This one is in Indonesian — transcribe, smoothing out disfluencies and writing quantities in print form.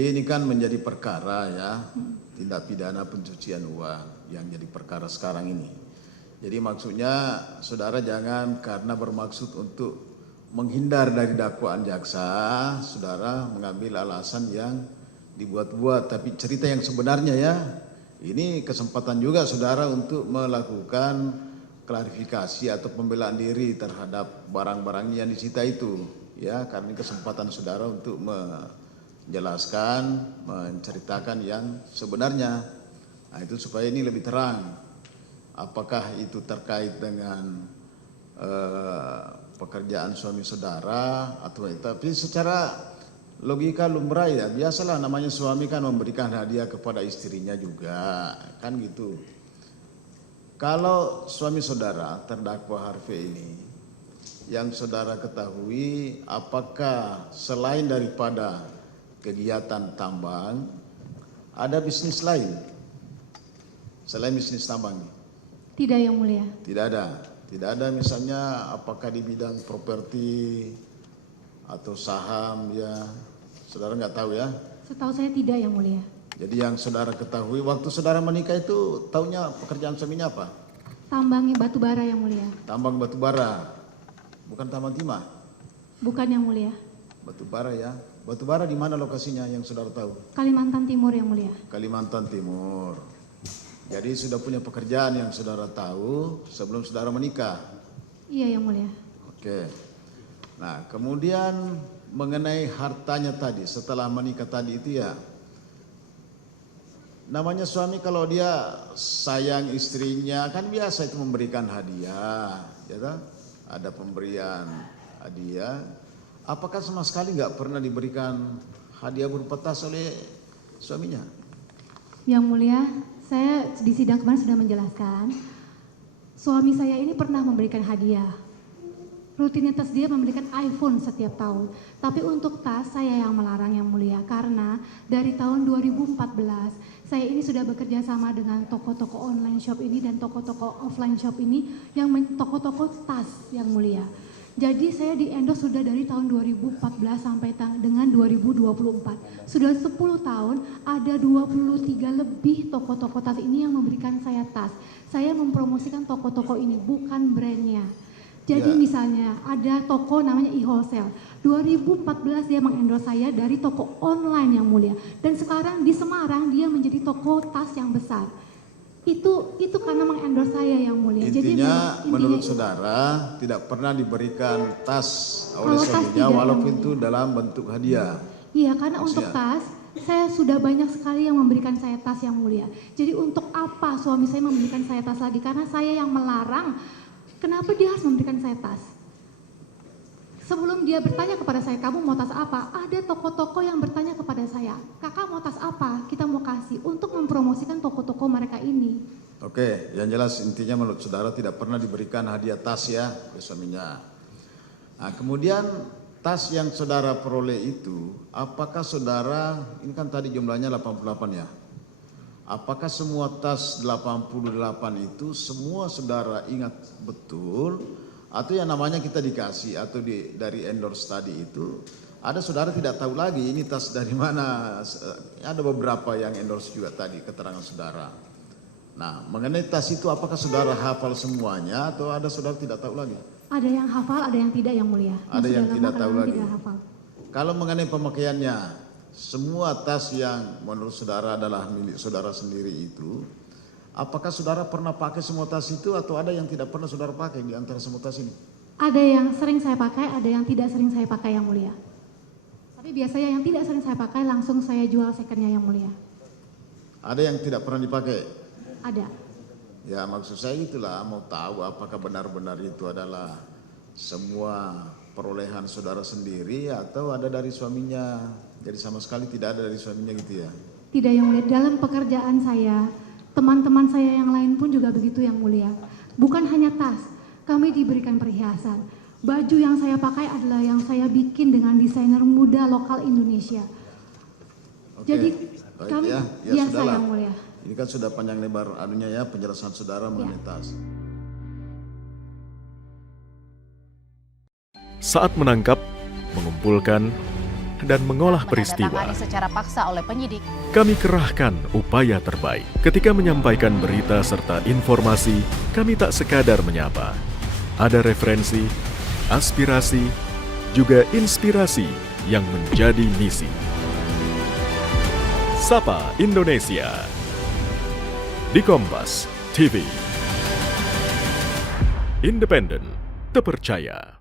Ini kan menjadi perkara ya, tindak pidana pencucian uang yang jadi perkara sekarang ini. Jadi maksudnya saudara jangan karena bermaksud untuk menghindar dari dakwaan jaksa, saudara mengambil alasan yang dibuat-buat, tapi cerita yang sebenarnya ya. Ini kesempatan juga saudara untuk melakukan klarifikasi atau pembelaan diri terhadap barang-barang yang disita itu, ya, karena ini kesempatan saudara untuk menjelaskan, menceritakan yang sebenarnya. Nah, itu supaya ini lebih terang. Apakah itu terkait dengan pekerjaan suami saudara atau tapi secara logika lumrah ya biasalah, namanya suami kan memberikan hadiah kepada istrinya juga kan gitu. Kalau suami saudara terdakwa Harvey ini yang saudara ketahui, apakah selain daripada kegiatan tambang ada bisnis lain selain bisnis tambang? Tidak, Yang Mulia. Tidak ada. Tidak ada misalnya apakah di bidang properti atau saham ya. Saudara nggak tahu ya? Setahu saya tidak, Yang Mulia. Jadi yang saudara ketahui waktu saudara menikah itu taunya pekerjaan suaminya apa? Tambang batu bara, Yang Mulia. Tambang batu bara. Bukan tambang timah. Bukan, Yang Mulia. Batu bara ya. Batu bara di mana lokasinya yang saudara tahu? Kalimantan Timur, Yang Mulia. Kalimantan Timur. Jadi sudah punya pekerjaan yang saudara tahu sebelum saudara menikah. Iya, Yang Mulia. Oke. Nah, kemudian mengenai hartanya tadi setelah menikah tadi itu ya. Namanya suami kalau dia sayang istrinya kan biasa itu memberikan hadiah, ya kan? Ada pemberian hadiah. Apakah sama sekali nggak pernah diberikan hadiah berupa tas oleh suaminya? Yang Mulia, saya di sidang kemarin sudah menjelaskan, suami saya ini pernah memberikan hadiah. Rutinitas dia memberikan iPhone setiap tahun. Tapi untuk tas saya yang melarang, Yang Mulia, karena dari tahun 2014 saya ini sudah bekerja sama dengan toko-toko online shop ini dan toko-toko offline shop ini yang toko-toko tas, Yang Mulia. Jadi saya di endorse sudah dari tahun 2014 sampai dengan 2024. Sudah 10 tahun ada 23 lebih toko-toko tas ini yang memberikan saya tas. Saya mempromosikan toko-toko ini, bukan brandnya. Jadi misalnya ada toko namanya e-wholesale. 2014 dia mengendorse saya dari toko online, Yang Mulia. Dan sekarang di Semarang dia menjadi toko tas yang besar. Itu karena mengendorse saya, Yang Mulia. Intinya menurut saudara tidak pernah diberikan tas oleh Kalau tas suaminya tidak, walaupun Yang itu dalam bentuk hadiah. Iya, karena Maksudnya? untuk tas saya sudah banyak sekali yang memberikan saya tas, Yang Mulia. Jadi untuk apa suami saya memberikan saya tas lagi? Karena saya yang melarang. Kenapa dia harus memberikan saya tas? Sebelum dia bertanya kepada saya, kamu mau tas apa? Ada toko-toko yang bertanya kepada saya, kakak mau tas apa? Kita mau kasih untuk mempromosikan toko-toko mereka ini. Oke, yang jelas intinya menurut saudara tidak pernah diberikan hadiah tas ya oleh suaminya. Nah, kemudian tas yang saudara peroleh itu, apakah saudara, ini kan tadi jumlahnya 88 ya. Apakah semua tas 88 itu semua saudara ingat betul atau yang namanya kita dikasih atau dari endorse tadi itu ada saudara tidak tahu lagi ini tas dari mana? Ada beberapa yang endorse juga tadi keterangan saudara. Nah, mengenai tas itu apakah saudara hafal semuanya atau ada saudara tidak tahu lagi? Ada yang hafal, ada yang tidak, Yang Mulia. Ada yang tidak tahu lagi. Tidak hafal. Kalau mengenai pemakaiannya, semua tas yang menurut saudara adalah milik saudara sendiri itu, apakah saudara pernah pakai semua tas itu atau ada yang tidak pernah saudara pakai di antara semua tas ini? Ada yang sering saya pakai, ada yang tidak sering saya pakai, Yang Mulia. Tapi biasanya yang tidak sering saya pakai langsung saya jual secondnya, Yang Mulia. Ada yang tidak pernah dipakai? Ada. Ya maksud saya itulah mau tahu apakah benar-benar itu adalah semua perolehan saudara sendiri atau ada dari suaminya. Jadi sama sekali tidak ada dari suaminya gitu ya? Tidak, Yang Mulia. Dalam pekerjaan saya, teman-teman saya yang lain pun juga begitu, Yang Mulia. Bukan hanya tas, kami diberikan perhiasan. Baju yang saya pakai adalah yang saya bikin dengan desainer muda lokal Indonesia. Oke. Jadi Baik, kami ya biasa, sudahlah. Yang Mulia. Ini kan sudah panjang lebar anunya ya penjelasan saudara mengenai tas. Saat menangkap, mengumpulkan, dan mengolah peristiwa. Menandatangani secara paksa oleh penyidik. Kami kerahkan upaya terbaik. Ketika menyampaikan berita serta informasi, kami tak sekadar menyapa. Ada referensi, aspirasi, juga inspirasi yang menjadi misi. Sapa Indonesia di Kompas TV. Independen, terpercaya.